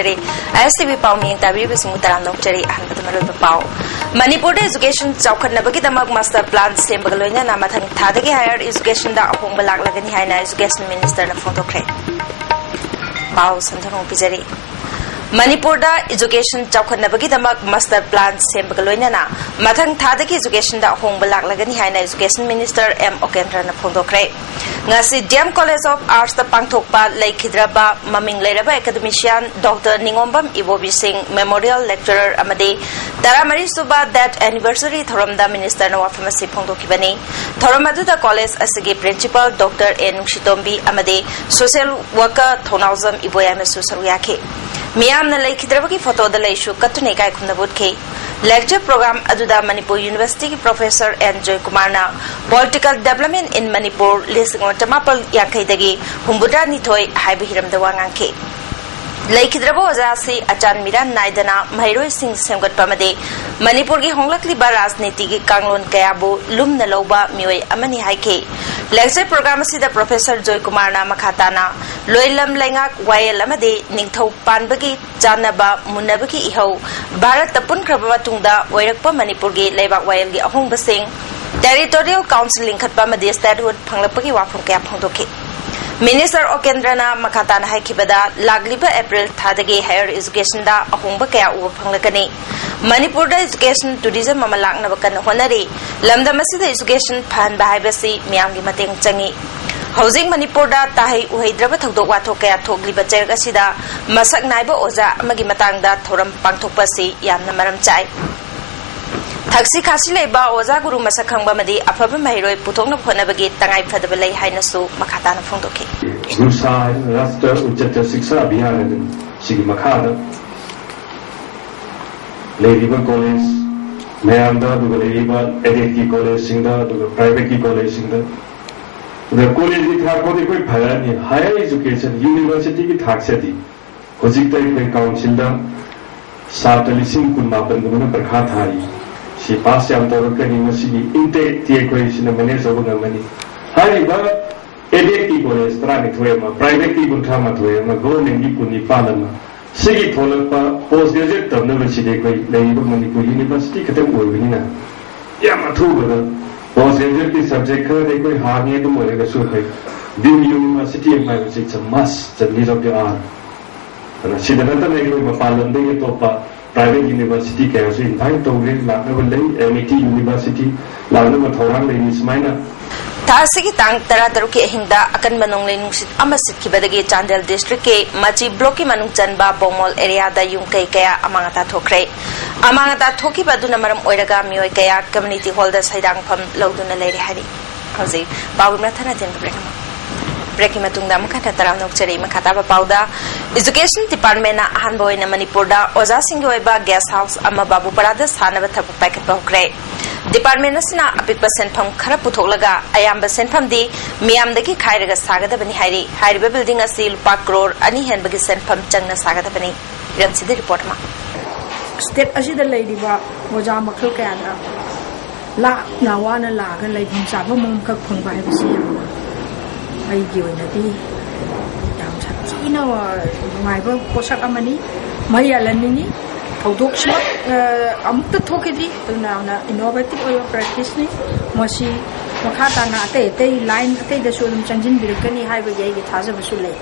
ꯊꯥꯖꯔꯤ ISTV पाउमी ताबीबसिंग तराम नौचरी अहमद मरुद पाउ मणिपुर एजुकेशन चौखटनबगीदमक मास्टर प्लान सेमबग लोइना मथंग थादगी हायर एजुकेशन दा अहोंग लागलगनी हाइना एजुकेशन मिनिस्टर न फोंदोखरे पाउ संथनो पिजरी मणिपुर एजुकेशन चौखटनबगीदमक मास्टर प्लान सेमबग लोइना मथंग थादगी एजुकेशन दा अहोंग लागलगनी हाइना एजुकेशन मिनिस्टर M ओकेंद्र न फोंदोखरे ngasi DM College of Arts the Pangthokpa Laikhidraba Maming Leraba academician Dr. Ningombam Ibobi Singh Memorial Lecturer Amade Taramari Suba that anniversary Thoramda Minister Nawafamasi Pongdokibani Thoramadu the college asigi principal Dr. N. Shitombi Amade social worker Thonauzam Iboyama Susaruyaki Miam na Laikhidraba ki photo the Laishu Katuneka Kundabutke lecture program aduda Manipur University Professor N. Joy Kumarna Political Development in Manipur listing on Tamapal Yankaidagi Humbudra Nitoi Haibihiram the Wanganke Laikhidrabo Azasi Achan Miran Naidana Mahiro Singh Semgat Pamade Manipur gi Honglakli Baraz Nitigi Kanglon Kayabu Lum Naloba Mui Amani Haike lecture program the Professor Joy Kumarna Makhatana Loilam Langak Wayalamade Ningtho Panbagi Janaba Munabaki Iho Bharat Tapun Krabamatunda Wairakpa Manipur gi Lebak Wayal gi Ahong Basing Territorial Council Khatpamade Statehood Panglapaki Wafung Kap Hondoki Minister Okendrana Makatana Haikibada Lagliba April Thadagi Higher Education da Ahongba Kaya Upangakani Manipur Education Tourism Mamalak Navakan Honari Lamda Masida Education Pan Bahibasi Miamgi Mateng Changi Housing Manipur da Tahi Uhidraba Togdo Wato Kaya Togliba Chergasida Masak Naiba Oza Magi Matangda Thoram Pangtokpasi Yamna Maram Chai Taxi Kasileba Oza Guru Masakamba Madi Apaba Mahiroi Putong Honabagi Tangai Fadabale Hainasu Makatana Fondoki Rusai Rasta Ujata Siksa Bihan Sigi Makada Ladiba College Mayanda Ladiba Edeki College Singa Private College Singa The college is Hakodi Payani Higher Education University with Hakseti Hojita Council Satalising Kumapan Prakhathari She passed out the Rokani intake the equation of Manes of money. Hariba, Edek people is trying to him, private people come to him, a golden Nikuni Panama. Sigi Tolapa, postgraduate of University, Labor Manipur University, Katamurina. Yamatuba, postgraduate subject, they go hard near the Morega Suhay. The University of Miles, it's a must, the need of the art. And she doesn't make a Palan, they topa. Private university can also invite to MIT University, Lagna Thoran, Ladies Minor. Tasiki Tang Tarataruki Hinda, Akan Manong Amasit Kibadagi Chandel District, Machi Bloki Manungchanba, Bomol area, the Yunkai Kaya, Amangata Tokre. Amangata Toki Badunamaram Oidaga, Muekaya, community holders, Haidang from Loduna Lady Hari. Howsy, Bawimatan Brekama. Breaking Matunda Makata Taranokcheri Makataba Pauda Education Department Hanboy in Manipur Oza Singoeba Guest House Ama Babu Paradas Hanavata Packet Bokre Department Sina a big percent from Karaputolaga Ayamba Senpam di Miam the Kairaga Saga the Bani Hari Hari building a seal park road Ani Henbagi sent from Changna Saga the Bani Ramsi the report State Ashida Lady Wajama Krokana La Nawana Laga Lady Sabamum Kakun by the I give it a my Posak Amani, Maya Landini, Production, the Tokidi, innovative oil practice, Moshi, Makatana, they line, the Sulam Chanjin, Birkani Highway, Taza Sule.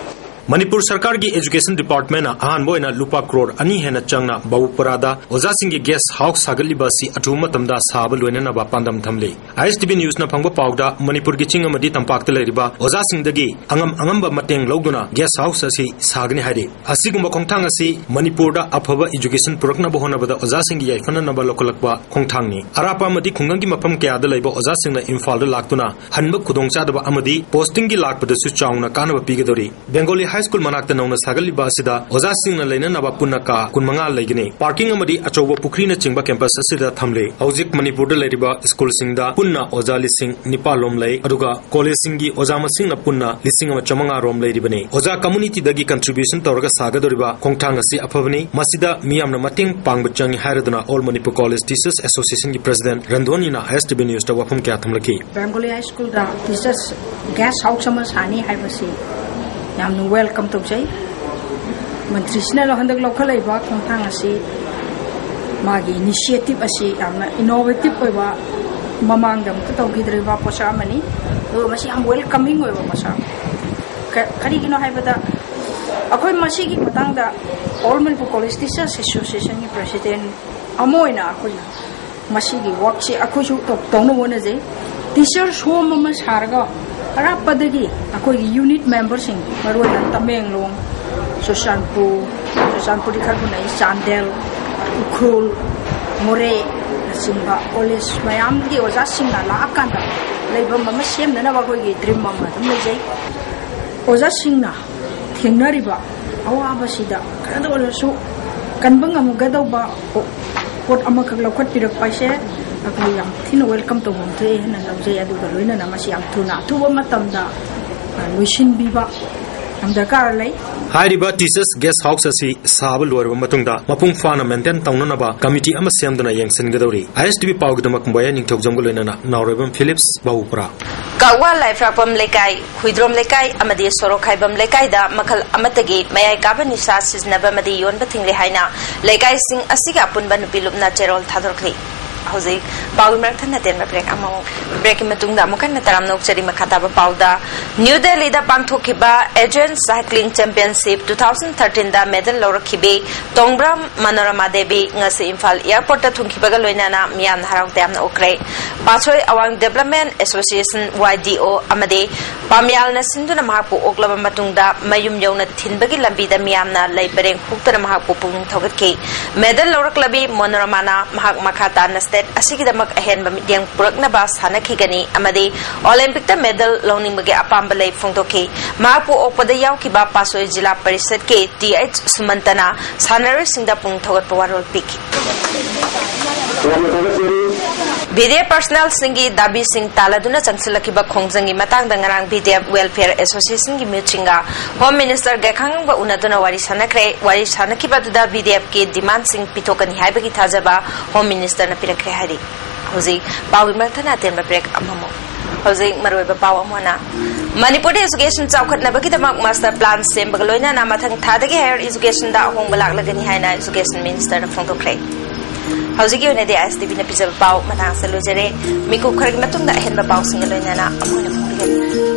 Manipur Sarkar ki Education Department na ahanbo na lupa crore ani hena changna babu parada oza singh guest house sagaliba si atuma tamda saba loina na ba pandam thamle ISTV news na phangba pawda Manipur gi chinga madi tampak te leriba oza singh dagi angamba mateng logduna guest house asi sagni haide asigumba khongthang asi Manipur da aphaba education purakna bohona bada oza singh yai fana na ba lokolakba khongthang ni arapa madi khungang gi mapam kya da leiba oza singh na imphal da laktuna hanba khudongcha da ba amadi posting gi lakpada su chaungna kanaba pigedori Bengali High School Manakta Nona Sagali Basida, Oza Singh Lena Navapunaka, Kunmanga Lagini, Parking Amadi, Achoba Pukrina Chimba Campus Asida Thamle, Auzik Manipur Leriba, School Singda, Punna, Oza Lissing, Nipalom Lay, Aduga, Kole Singi, Ozama Singh Punna, Lissing of Chamanga Rom Lady Bene, Oza Community Dagi contribution to Orga Saga Doriba, Kongtangasi Apavani, Masida, Miam Namating, Pangbachang Haradana, All Manipur College Teachers Association President, Randonina, ISTV News, the Wapum Katamlaki. Bengali High School, Teachers Gas House Summers Hani Hivasi. I'm welcome to say मंत्रीसिना हंदक लौखलाइबा खोंथांग असी मागी initiative असी यामना innovative ओइबा ममांगदम कतौगिद्रिबा पोसामनी दो मसी हम welcoming ओइबा मसा करिगिनो हाइबदा अखोय मसीगी मतंगदा all Manipur college teachers association की प्रेसिडेंट अमोइना अखोय मसीगी वर्क से अखोयसु तौनो वनजे टीचर सोम म सारगा अरापदगी अखोय यूनिट मेंबर सिंग मरोना तमेंगलोंग सुशानपुर दिखागुनाई चांदेल उखुल मोरे सिंगा कॉलेज मयाम की ओजा सिंगा लाकांदा लेबम म सेमना बाखोयगी ड्रीम म दम लेजै ओजा सिंगना थेंनरिबा अवाबसिदा कदोलसु कनबंग अमुगदौबा पोट अमखक लौखटपिरक पाइसे अखोय याम थिन वेलकम तो हमथे हना लौजै अदुगा लोइना मसी याम थुना थुबा मतमदा लोइसिन बिबा हम दरकार लै हाइरिबा टीचर्स गेस्ट हाउस असी साब लोरबा मतुंगदा मपुंग फाना मेंटेन तौननबा कमिटी अमा सेमदना यंगसिनगदौरी ISTV पाउगदमक बया निंगथौजमग लोइना नावरेबम फिलिप्स बाहुपुरा कावा लाइफ्रापम लेकाई हुइद्रोम लेकाई अमदी सोरोखाइबम लेकाईदा मखल अमतगी मयाई काबा निसा सिजनबा मदी योनबा थिंगले हाइना लेकाई सिंग असिगा पुनबा नुपी लुपना चेरोल थादोरखली हौजिक पाउमर थन तेन ब्रेक अमो ब्रेक मतुंगदा मकन तराम नोकचरी मखाताबा पाउदा न्यू दिल्ली दा पांगथोखिबा एजेंट साइक्लिंग चैंपियनशिप 2013 दा medal लौरखिबे तोंग्ब्रा Manorama Devi ngasi Imphal airport ता थुंखिबगा लोइनाना मियान हराउ तेमना ओक्रे पाछोय अवांग डेवलपमेंट एसोसिएशन YDO अमदे पाम्यालना सिंदुना महापु ओक्लबा मतुंगदा मयुम यौना थिनबगी लंबीदा मियामना लैपरेंग हुक्तना महापु पुंग थौगतके मेडल लौरक्लबी मनोरमाना महाक मखाता नस्टेट असिगिदमक अहेनबा मिडियम पुरकनबा सानखिगनी अमदे ओलंपिक ता मेडल लौनिंगबगे अपाम्बा लै फोंदोके महापु ओकपदा यावकिबा पासोय जिला परिषद के TH सुमंतना सानरे सिंगदा पुंग थौगत पवारोल पिकी भिडियो पर्सनल सिंगी दाबी सिंग तालादुना चंगसिलखिबा खोंजंगी मतंगदा ngarang भिडियो वेलफेयर एसोसिएशन की मीटिंगा होम मिनिस्टर गखंगबा उनदुना वारी सानखरे वारी सानखिबादुदा भिडियो के डिमांड सिंग पिथोकनी हाइबगी थाजबा होम मिनिस्टर न पिरखरे हारि हौजी पाउगी मथना तेन ब्रेक अममो हौजी मरोइबा पाउ अमोना मणिपुर एजुकेशन चाउखटनबगीदमक मास्टर प्लान सेमबग लोइना मथंग थादगी हायर एजुकेशन दा होंग बलागलगनी हाइना एजुकेशन मिनिस्टर न फोंदोखरे हौजिकी ओनेदे ISTV न पिजब पाउ मथांग सलुजरे मिकु खरगी मतुंगदा अहेनबा पाउ सिंग लोइना अमोना फोंदिगनी